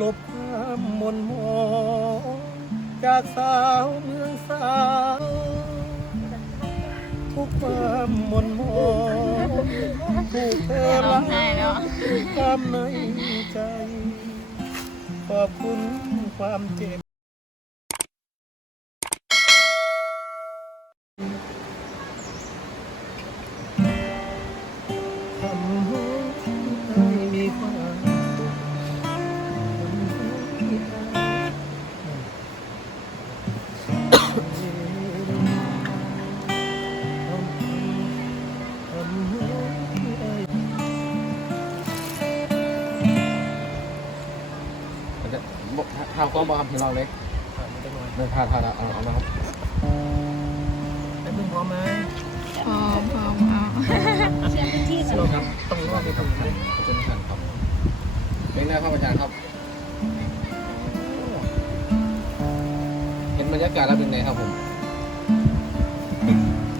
ลบความมนมองจากสาวเมืองสาวทุกความมนมองถูกเธอร้องไห้แล้วความในใจ ขอบคุณความเจ็บ กทำกล้องบอกครับที่เราเล็กผ่านไปหน่อยเดินทางทางเอาเอามาครับไอ้เพิ่งพร้อมไหมพอพอเอาเราครับต้องรอไปทำเลยขอบคุณท่านครับเป็นไงครับอาจารย์ครับ เห็นบรรยากาศแล้วเป็นไงครับผม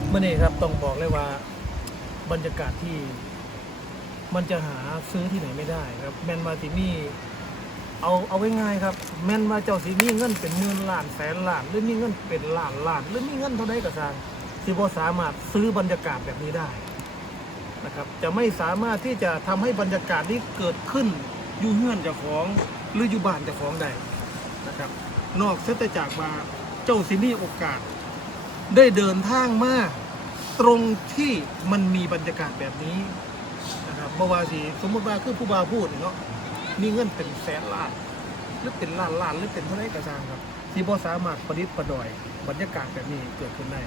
เมื่อนี้ครับต้องบอกเลยว่าบรรยากาศที่มันจะหาซื้อที่ไหนไม่ได้ครับแมนมาติมี่ เอาเอาไว้ง่ายครับ แมนมาเจ้าสิมีเงินเป็นหมื่นล้านแสนล้านหรือมีเงินเป็นล้านล้านหรือมีเงินเท่าใดก็ตามสิบ่สามารถซื้อบรรยากาศแบบนี้ได้นะครับ จะไม่สามารถที่จะทำให้บรรยากาศนี้เกิดขึ้นอยู่เฮือนเจ้าของหรืออยู่บ้านเจ้าของใดนะครับ นอกเสียแต่จากว่าเจ้าสิมีโอกาส ได้เดินทางมาตรงที่มันมีบรรยากาศแบบนี้นะครับบ่ว่าสิสมมติว่าคือผู้บ่าวพูดเนาะ มีเงินเป็นแสนล้าน หรือเป็นล้านล้านหรือเป็นเท่าไรกระจางครับ ที่บ่สามารถประดิษฐ์ประดอย บรรยากาศแบบนี้เกิดขึ้นได้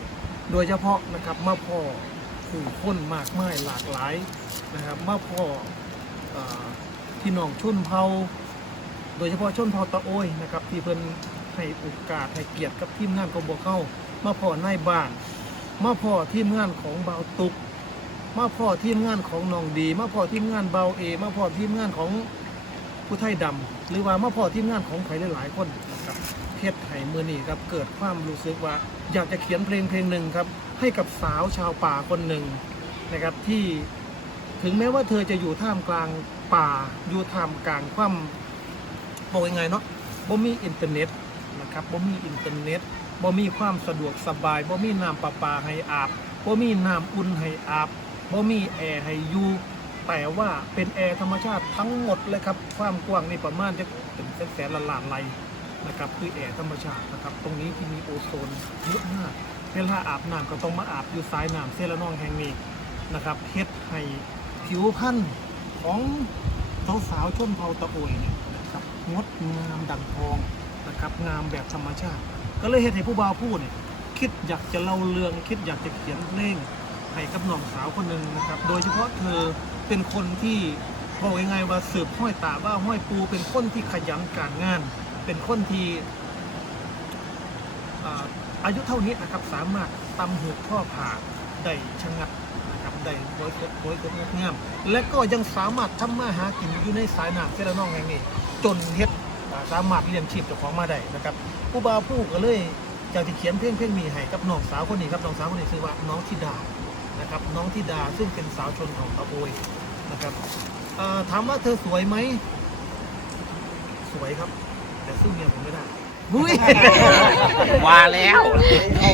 โดยเฉพาะนะครับมาพ่อผู้คนมากมายหลากหลายนะครับมาพ่ออ่อพี่น้องชนเผ่าโดยเฉพาะชนเผ่าตะโอยนะครับที่เพิ่นให้โอกาสให้เกียรติกับทีมงานของบวเข้า มาพ่อนายบ้าน มาพ่อทีมงานของเบาตุก มาพ่อทีมงานของนองดี มาพ่อทีมงานเบาเอ มาพ่อทีมงานของ ผู้ไทยดำหรือว่ามาพ่อทีมงานของใครหลายๆคนนะครับเฮ็ดให้มือนี้ครับเกิดความรู้สึกว่าอยากจะเขียนเพลงเพลงหนึ่งครับให้กับสาวชาวป่าคนหนึ่งนะครับที่ถึงแม้ว่าเธอจะอยู่ท่ามกลางป่าอยู่ท่ามกลางความบอกยังไงเนาะบ่มีอินเทอร์เน็ตนะครับบ่มีอินเทอร์เน็ตบ่มีความสะดวกสบายบ่มีน้ำประปาให้อาบบ่มีน้ำอุ่นให้อาบบ่มีแอร์ให้อยู่ แต่ว่าเป็นแอร์ธรรมชาติทั้งหมดเลยครับความกว้างนี่ประมาณจะถึงแสนละล้านไรนะครับคือแอร์ธรรมชาตินะครับตรงนี้ที่มีโอโซนเยอะมากเวลาอาบน้ำก็ต้องมาอาบอยู่สายน้ำเซละนองแห่งนี้นะครับเฮ็ดให้ผิวพรรณของสาวๆชนเผ่าตะโอยเนี่ยนะครับงดงามดังทองนะครับงามแบบธรรมชาติ ก็เลยเห็นให้ผู้บ่าวผู้เนี่ยคิดอยากจะเล่าเรื่องคิดอยากจะเขียนเพลงให้กับน้องสาวคนหนึ่งนะครับ โดยเฉพาะเธอ เป็นคนที่บอกยังไงว่าสืบห้อยตาว่าห้อยปูเป็นคนที่ขยันการงาน เป็นคนที่อายุเท่านี้นะครับสามารถตำหูข้อผ่าได้ชะงัดนะครับได้โวยกดโวยกดงดงาม และก็ยังสามารถทำมาหากินอยู่ในสายน้ำเซละนองแห่งนี้จนเฮ็ดสามารถเลี้ยงชีพเจ้าของมาได้นะครับผู้บ่าวผู้ก็เลยอยากจะเขียนเพลงเพลงนี้ให้กับน้องสาวคนนี้ครับน้องสาวคนนี้ชื่อว่าน้องธิดานะครับน้องธิดาซึ่งเป็นสาวชนของตะโอย นะครับอ่าถามว่าเธอสวยไหม สวยครับ แต่สู้เมียผมไม่ได้มุ้ยว่าแล้วให้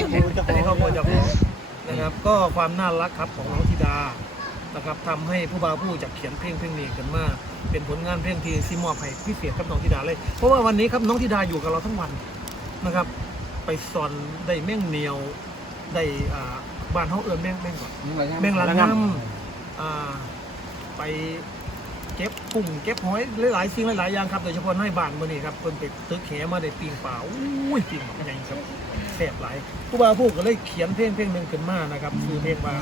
ครอบครัวเจ้าของนะครับ ก็ความน่ารักครับของน้องธิดานะครับทำให้ผู้บ่าวผู้จากเขียนเพลงเพลงนี้กันมาเป็นผลงานเพลงที่ซิมอบให้พิเศษกับน้องธิดาเลย เพราะว่าวันนี้ครับน้องธิดาอยู่กับเราทั้งวันนะครับ ไปสอนได้แม่งเหนียวได้อ่าบ้านเขาเอิญแม่งแม่งก่อนแม่งละงำอ่า ไปเก็บกุ้งเก็บหอยหลายๆสิ่งหลายๆอย่างครับโดยเฉพาะในบ้านมื่อนี้ครับเพิ่นไปตึกแขมาได้ปีงป่าอุ้ยปีงมันใหญ่ครับแสบหลายผู้บ่าวผู้ก็เลยเขียนเพลงเพลงหนึ่งขึ้นมานะครับคือเพลงว่า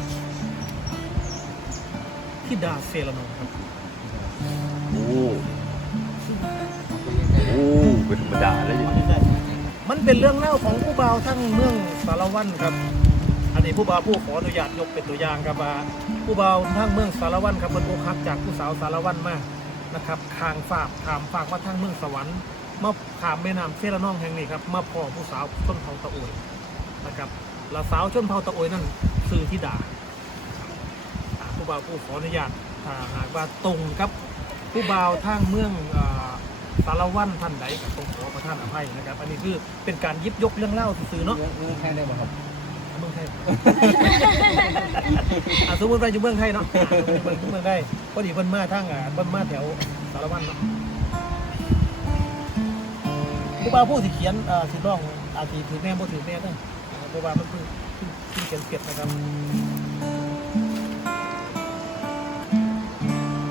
ทิดาเซลานองครับโอ้โอ้เป็นธรรมดาแล้วอย่างนี้มันเป็นเรื่องเล่าของผู้บ่าวทั้งเมืองสารวันครับ อันนี้ผู้บ่าวผู้ขออนุญาตยกเป็นตัวอย่างครับว่า ผู้เบาทั้งเมืองสารวันครับเป็นอกหักจากผู้สาวสารวันมานะครับคางฝากขามฝากว่าทั้งเมืองสวรรค์มาขามแม่น้ำเซละน้องแห่งนี้ครับมาพ่อผู้สาวชนเผ่าตะโอยนะครับละสาวชนเผ่าตะโอยนั่นคือธิดาอ่าผู้บ่าวผู้ขออนุญาตถ้าหากว่าตรงกับผู้บ่าวทางเมืองอสารวัตรท่านใดกับตรงขอประท่านอภัยนะครับ อันนี้คือเป็นการยิบยกเรื่องเล่าซื่อเนาะเนื้อเนื้อแค่ได้ไหมครับ เมืองไทยอะสมมติว่าอยู่เมืองไทยเนาะเมืองเมืองไทยพอดีเพิ่นมาทางอะเพิ่นมาแถวสารวัตรเนาะผู้บ่าวผู้ที่เขียนเอ่าสิร้องอาจสิถือแม่บ่ถือแม่เด้อเพราะว่ามันเพิ่งเพิ่งเพิ่งเขียนเสร็จนะครับ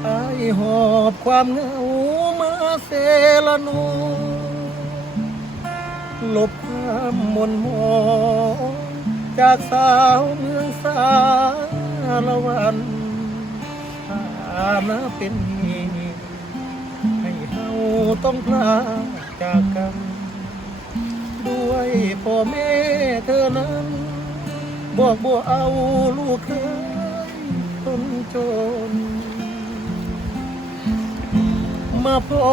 ไอหอบความเหงามาเซละโนลบความมนมอง จากสาวเมืองสารวันถ้ามาเป็นให้เฮาต้องพลาดจากกัน ด้วยพ่อแม่เธอนั้นบอกบ่เอาลูกเคยคนจน มาพ่อ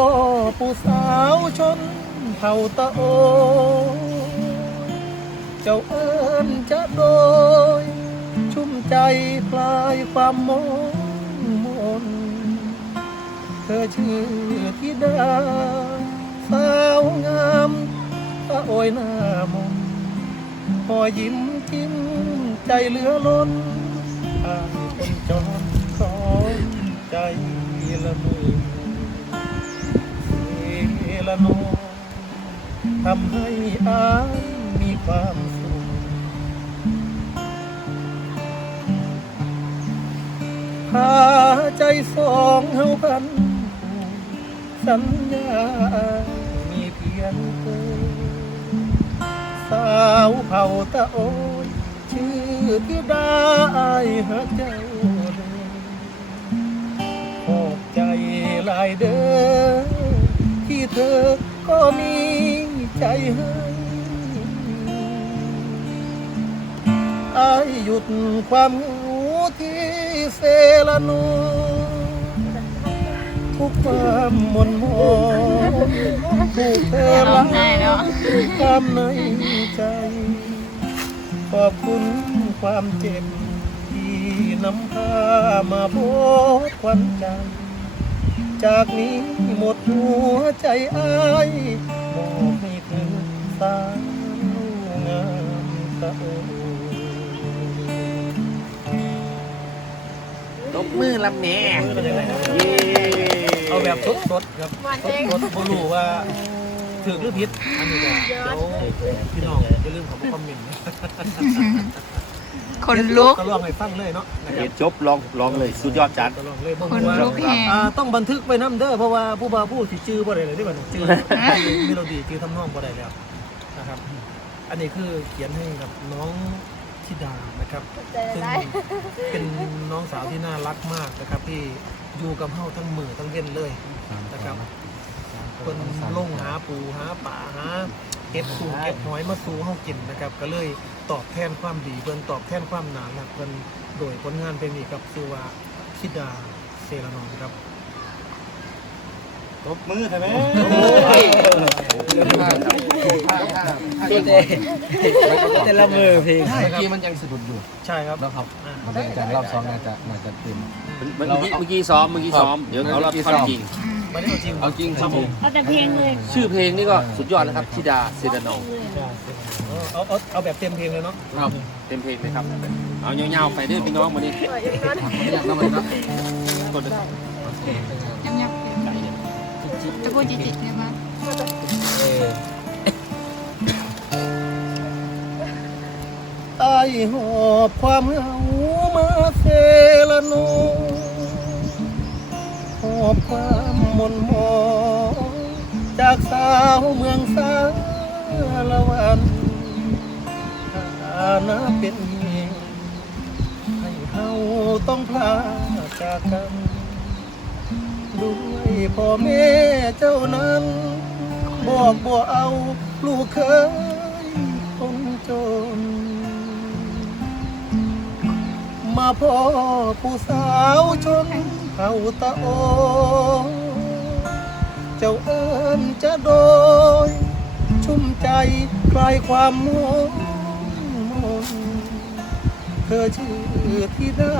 ผู้สาวชนเผ่าตะโอ เจ้าเอิญจะโดย ชุ่มใจคลายความมมนเธอชื่อธิดา สาวงามตะโอยหน้ามนพอยิ้มจิ้มใจเหลือล้นอายคนจรสอนใจละมือเอละโนทำให้อาย ความสุขพาใจสองเฮาพันผูสัญญามีเพียงเธอสาวเผ่าตะโอยชื่อธิดาอายหักเจ้าเด้อขอบใจหลายเด้อที่เธอก็มีใจให้ายหยุดความเหงาที่เซลาโนทุกความหมนมองถูกเธอร้องไห้แล้วความในใจ ขอบคุณความเจ็บที่นำพามาพบควันใจ จากนี้หมดหัวใจอ้ายมอบให้เธอสาวงามตะโอ ตบมือลำแหน่เป็นยังไงครับเย้เอาแบบสดๆครับสดๆบ่รู้ว่าถือหรือผิดอันนี้ก็เดี๋ยวพี่น้องอย่าลืมเขอมาคอมเมนต์นะคนลุก ก็ลองให้ฟังเลยเนาะนะคเห็รับนจบลองลองเลยสุดยอดจัด ก็ลองเลยบ่คนรู้ว่าลุกแหง อ่าต้องบันทึกไปน้ำเด้อเพราะว่าผู้บ่าวผู้สิจื้อบ่ได้เลยที่บัดนี้จื้อเมโลดี้จื้อทำนองบ่ได้แล้วนะครับ อันนี้คือเขียนให้กับน้อง ธิดานะครับซึ่งเป็นน้องสาวที่น่ารักมากนะครับ ที่อยู่กับเฮาทั้งมือทั้งเว้นเลยนะครับ คนลงหาปูหาป่าหาเก็บปูเก็บหอยมาสู่เฮากินนะครับ ก็เลยตอบแทนความดีเพิ่นตอบแทนความน่ารักเพิ่นโดยผลงานเพลงนี้กับชื่อว่าธิดาเซรานองครับ ตบมือใช่ไหมถ้าถ้าถ้าถ้าแต่ละมือเพลงเมื่อกี้มันยังสะดุดอยู่ ใช่ครับแล้วครับมันเป็นการรอบซ้อมน่าจะน่าจะเต็มเมื่อกี้เมื่อกี้ซ้อมเมื่อกี้ซ้อมเดี๋ยวเอาราท่อนจริงไม่ได้อาจริงเอาจริงครับผมเอาแต่เพลงเลยชื่อเพลงนี่ก็สุดยอดแล้วครับธิดาเซรานองเอาเอาเอาแบบเต็มเพลงเลยเนาะครับเต็มเพลงเลยครับ เอาเงาๆไปด้อพี่น้องวันนี้อยากทำอะไรนะกดยับยับ จะพูดจิตๆเนี่ยมั้ยไอหอบความเหงามาเซละโนหอบความมนมองจากสาวเมืองสารวันถ้านาเป็นเหตุให้เฮาต้องพลาดจากกัน ด้วยพ่อแม่เจ้านั้น บอกบ่เอาลูกเคยคนจน มาพ่อผู้สาวชนเผ่าตะโอ เจ้าเอิญจะโดย ชุ่มใจคลายความมนมนเธอชื่อธิดา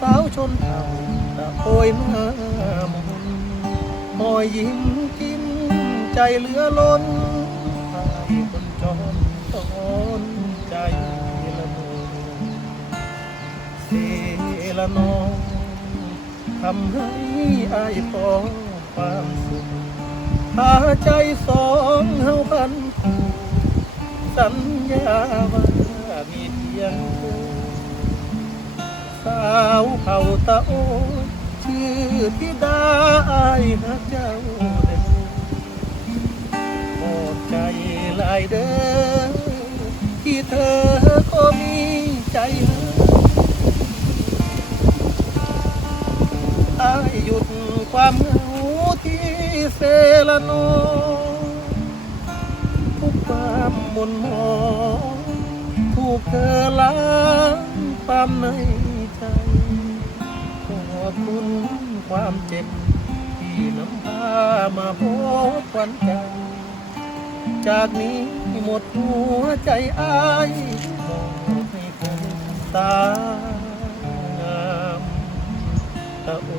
สาวชนเผ่า โอยหน้ามนหอยยิ้มกินใจเหลือล้นให้คนจนตอนใจละโนเสละนองทำให้อายพอความสุขพาใจสองเฮาพันสัญญาว่ามีเพียงเธอ สาวเผ่าตะโอ ชื่อพิดาอายหักเจ้าเด้อขอบใจหลายเด้อที่เธอก็มีใจให้อายหยุดความเหงาที่เซลโนทุกความหมุนหมองถูกเธอล้างความใน อบคุณความเจ็บ ที่นำพามาพบควันใจจากนี้หมดหัวใจอายมอบให้คนตางามตะโอ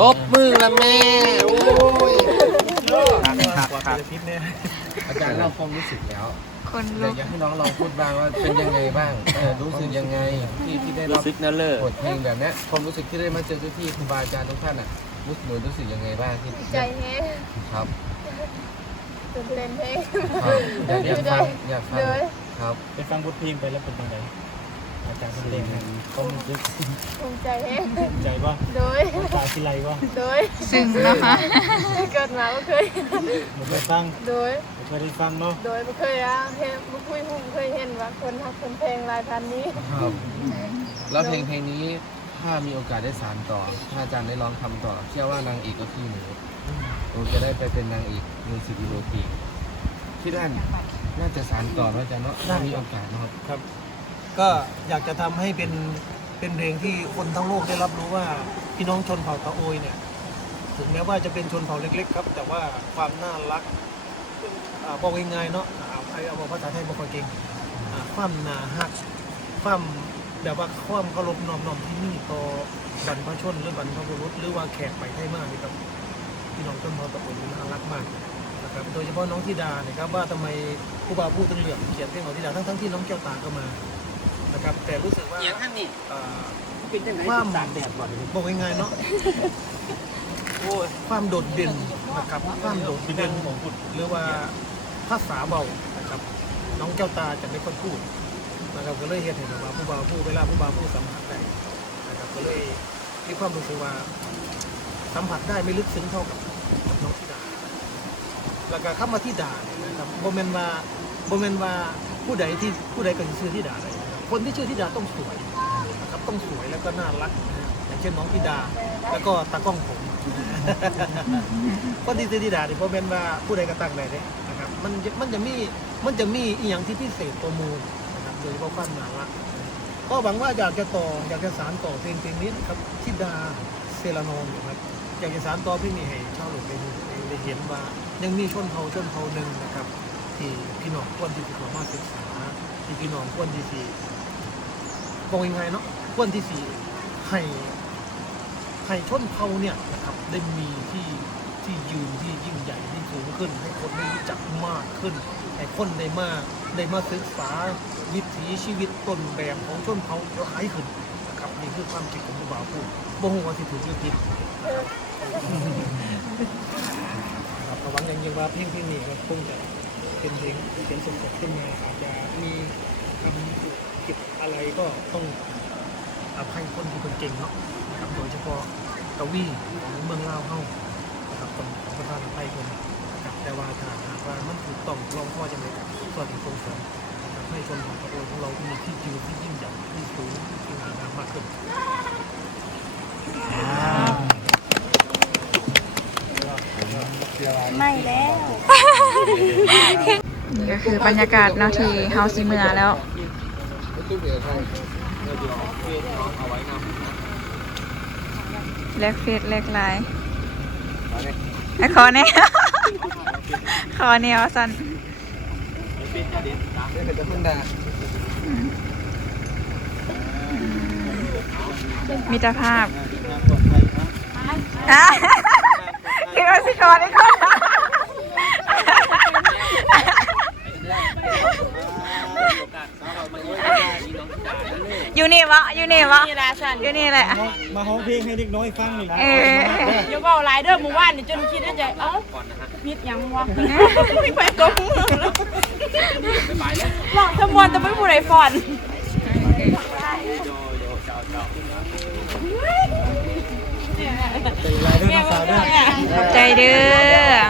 ตบมือละแม่โอ้ยครับครับพิษเนี่ยอาจารย์เล่าความรู้สึกแล้ว คนอลุยากกอยากให้น้องลองพูดบ้างว่าเป็นยังไงบ้างเออรู้สึกยังไงที่ที่ได้รู้รับสึกนั่นเลยบทเพลงแบบเนี้ยความรู้สึกที่ได้มาเจอที่ครูบาอาจารย์ทุกท่านอะรู้สึกหนูรู้สึกยังไงบ้างที่ใจแห้งครับตื่นเต้นแห้งครับอยากฟังอยากฟังเลย ครับไปฟังบทเพลงไปแล้วเป็นยังไงอาจารย์เพลงเขามันจะภูมิใจแห้งใจว่าโดยตาสิไรว่าโดยซึ่งนะคะเกิดมาไม่เคยมันไปฟังโดย เคยได้ฟังเนาะโดยไม่เคยอะเห็นไม่คุยหุ่มเคยเห็นว่าคนทักคนเพลงรายพันนี้ครับแล้วเพลงเพลงนี้ถ้ามีโอกาสได้สานต่อ ถ้าอาจารย์ได้ร้องทำต่อ เชื่อว่านางเอกก็คือหนูหนูจะได้ไปเป็นนางเอกมิวสิกวิดีโอเพลงที่ด้านน่าจะสานต่อนะอาจารย์เนาะถ้ามีโอกาสนะครับ ครับ ก็อยากจะทำให้เป็นเป็นเพลงที่คนทั้งโลกได้รับรู้ว่าพี่น้องชนเผ่าตะโอยเนี่ย ถึงแม้ว่าจะเป็นชนเผ่าเล็ก ๆ ครับ แต่ว่าความน่ารักอ่า บอกง่ายๆเนาะอ่าไอเอาบอกภาษาไทยบอกค่อยเก่งอ่าความน่าฮักความแบบว่าความเคารพน้อมน้อมที่มีต่อบรรพชนหรือบรรพบุรุษหรือว่าแขกไปไทยมากนี่ครับพี่น้องชนเผ่าตะโอยนี่น่ารักมากนะครับโดยเฉพาะน้องธิดาเนี่ยครับว่าทำไมครูบาพูดถึงเหลืองเขียนเพลงของธิดาทั้งๆที่น้องแก้วตาก็มานะครับแต่รู้สึกว่าอย่างท่านนี่อ่าเป็นจังไงความตากแดดก่อนบอกง่ายๆเนาะโอ้ยความโดดเด่นนะครับความโดดเป็นเด่เรื่อนงของคุณหรือว่า ภาษาเบานะครับ น้องแก้วตาจะไม่ค่อยพูดนะครับก็เลยเห็นเห็นว่าผู้บ่าวผู้เวลาผู้บ่าวผู้สัมผัสได้นะครับก็เลยมีความรู้สึกว่าสัมผัสได้ไม่ลึกซึ้งเท่ากับน้องธิดาแล้วก็คำว่าธิดาเนี่ยนะครับโมเมนว่าโมเมนว่าผู้ใดที่ผู้ใดก็สิชื่อธิดาได้นะครับคนที่ชื่อธิดาต้องสวยนะครับต้องสวยแล้วก็น่ารักอย่างเช่นน้องธิดา แล้วก็ตากล้องผมคนที่ซื้อธิดาเนี่ยโมเมนว่าผู้ใดก็ตั้งได้เลยนะครับ มันจะมันจะมีมันจะมีอีอย่างที่พิเศษตัวมูลนะครับโดยเฉพาะความหนารักก็หวังว่าอยากจะต่ออยากจะสานต่อเพลงเพลงนี้นะครับธิดาเซรานองนะครับอยากจะสานต่อเพลงนี้ให้ชาวโลกได้ดูได้เห็นว่า ยังมีชนเผ่าชนเผ่าหนึ่งนะครับ ที่พี่น้องควรที่จะเข้ามาศึกษาที่พี่น้องควรที่จะบอกยังไงเนาะควรที่จะให้ให้ชนเผ่าเนี่ยนะครับได้มีที่ ที่ยืนที่ยิ่งใหญ่ที่สูงขึ้น ให้คนได้รู้จักมากขึ้นให้คนได้มาได้มาศึกษาวิถีชีวิตต้นแบบของชนเผ่าหลายขึ้นนะครับนี่คือความคิดของผู้บ่าวผู้บ่ฮู้ว่าสิถูกหรือผิดครับระวังอย่างยิ่งว่าเพลงเพลงนี้ก็คงจะเป็นเพลงเขียนสมบขึ้นมาอาจจะมีคำผิดอะไรก็ต้องอภัยคนที่คนเก่งเนาะนะครับโดยเฉพาะกวีของเมืองลาวเฮา นะครับต้องขอประทานอภัยคนนะครับแต่ว่าถ้าหากว่ามันถูกต้องลองพ่อจะไม่ก็ถึงส่งเสริมนะครับให้ชนของตะโกนของเรามีที่ยืนที่ยิ่งใหญ่ที่สูงที่งามมากขึ้นไม่แล้ว นี่ก็คือบรรยากาศเนาะที่เฮาซีเมือแล้วเลงน้องเอาไว้นำแลกเฟซแลกไลน์เอาย ขอเนี่ยคอเนวสันมิตรภาพคิดว่าสิคอนี่ก่อ อยู่นี่วะอยู่นี่วะอยู่นี่แหละ มาห้องเพลงให้เด็กน้อยฟังนี่นะเออ อย่าบอกหลายเด้อหมู่บ้านนี่จนคิดได้ใจเอ้ามิดหยังวะไม่ไปตัวมึงหลอกทั้งมวลแต่ไม่ผู้ใดฟอนลายเด้อน้องสาวเด้อขอบใจเด้อ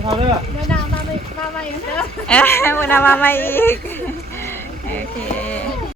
เท่าเด้อเดี๋ยวนามาไม่มาไม่เด้อเอ้ยมึงนำมาใหม่อีก โอเค